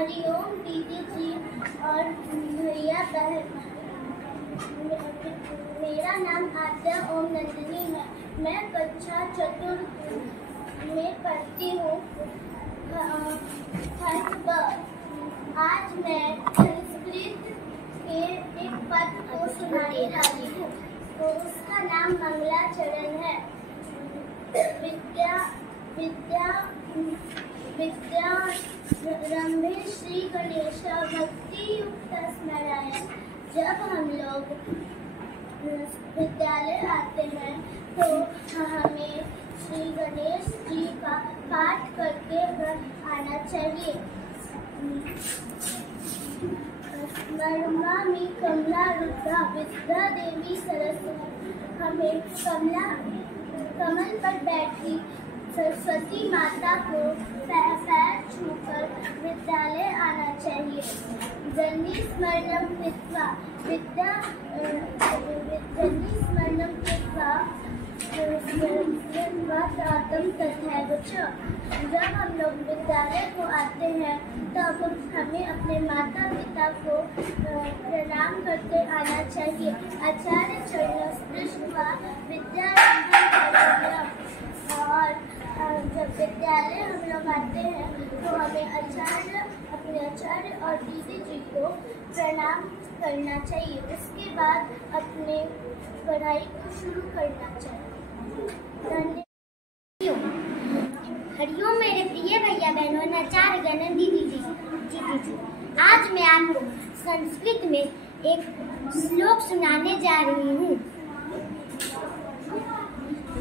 हरिओम दीदी जी और भैया बहन। मेरा नाम आद्या ओम नंदिनी है। मैं कक्षा चतुर्थ में पढ़ती हूँ। आज मैं संस्कृत के एक पद को सुनाने वाली हूँ। तो उसका नाम मंगलाचरण है। विद्यारंभे श्री गणेश भक्ति युक्त स्मराय। जब हम लोग विद्यालय आते हैं तो हमें श्री गणेश जी का पाठ करके आना चाहिए। स्मरामि कमला रुद्रा विद्या देवी सरस्वती। हमें कमल पर बैठी सरस्वती माता को पैर छूकर विद्यालय आना चाहिए। जन्नी स्मरणं कृत्वा तथैव च। जब हम लोग विद्यालय को आते हैं तब हमें अपने माता पिता को प्रणाम करके आना चाहिए। आचार्य चरणों स्पृष्ट्वा विद्यारंभं करणीयम्। और जब विद्यालय हम लोग आते हैं तो हमें अपने आचार्य और दीदी जी को प्रणाम करना चाहिए। उसके बाद अपने पढ़ाई को शुरू करना चाहिए। हरिओम मेरे प्रिय भैया बहनों और आचार्य गण दीदी जी। आज मैं आपको संस्कृत में एक श्लोक सुनाने जा रही हूँ।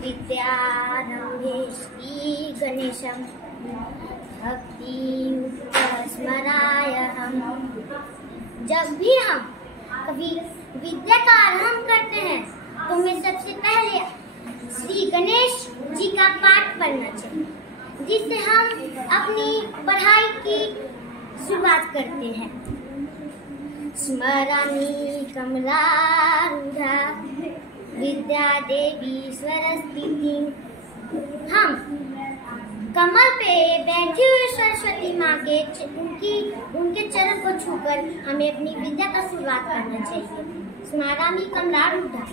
विद्यारंभे श्री गणेशं भक्ति युक्त स्मरायहम्। जब भी हम कभी विद्या का आरंभ करते हैं तो हमें सबसे पहले श्री गणेश जी का पाठ पढ़ना चाहिए, जिससे हम अपनी पढ़ाई की शुरुआत करते हैं। स्मरामि कमलारूढ़ा विद्या देवी सरस्वती। हम कमल पे बैठी हुई सरस्वती माँ के उनके चरण को छूकर हमें अपनी विद्या का शुरुआत करना चाहिए। स्मरामि कमलारूढ़ा,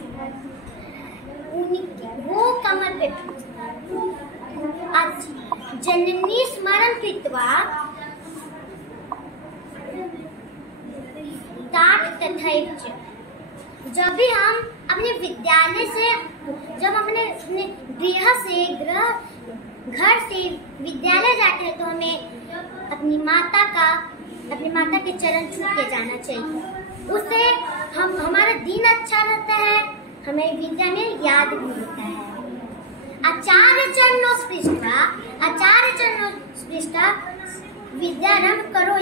वो कमल पे जननी स्मरण कृत्वा तात तथैव च। जब भी हम अपने विद्यालय से घर से विद्यालय जाते हैं तो हमें अपनी माता के चरण छू के जाना चाहिए। उससे हमारा दिन अच्छा रहता है, हमें विद्या में याद भी होता है। आचार्य चरणों स्पृष्ट्वा विद्यारंभ करो।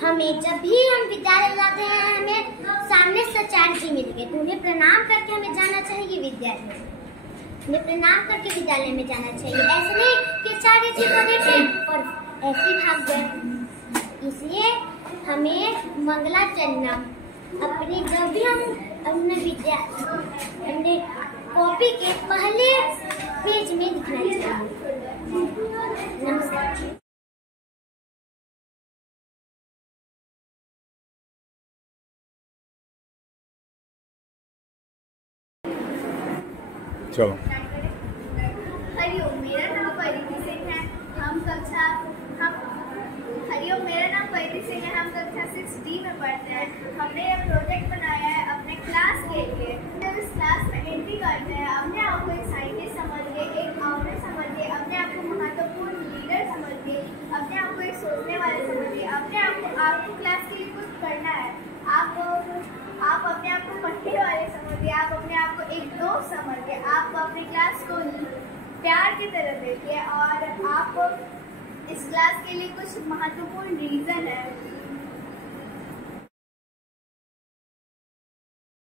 हमें जब भी हम विद्यालय जाते हैं हमें सामने से आचार्य जी मिल गए तो उन्हें प्रणाम करके हमें जाना चाहिए विद्यालय। हमें प्रणाम करके विद्यालय में जाना चाहिए। ऐसे नहीं कि आचार्य जी को देखे और ऐसे भाग गए। इसलिए हमें मंगलाचरणम जब भी हम अपने कॉपी के पहले पेज में लिखना चाहिए। नमस्कार। चलो। हरिओम, मेरा नाम परिधि सिंह है। हरिओम, मेरा नाम परिधि सिंह है। हम कक्षा 6D में पढ़ते हैं। हमने यह प्रोजेक्ट बनाया है अपने क्लास के लिए। जब इस क्लास में एंट्री करते हैं अपने आप को एक साइंटिस्ट समझिए, एक ऑनर समझिए, अपने आप को महत्वपूर्ण लीडर समझिए, अपने आप को एक सोचने वाले समझिए। अपने आपको क्लास के लिए कुछ करना है। आप अपने आप को पढ़ने वाले समझिए, आप अपने आप को एक दोस्त समझिए, आप अपनी क्लास को प्यार की तरह देखिए और आप इस क्लास के लिए कुछ महत्वपूर्ण रीज़न है।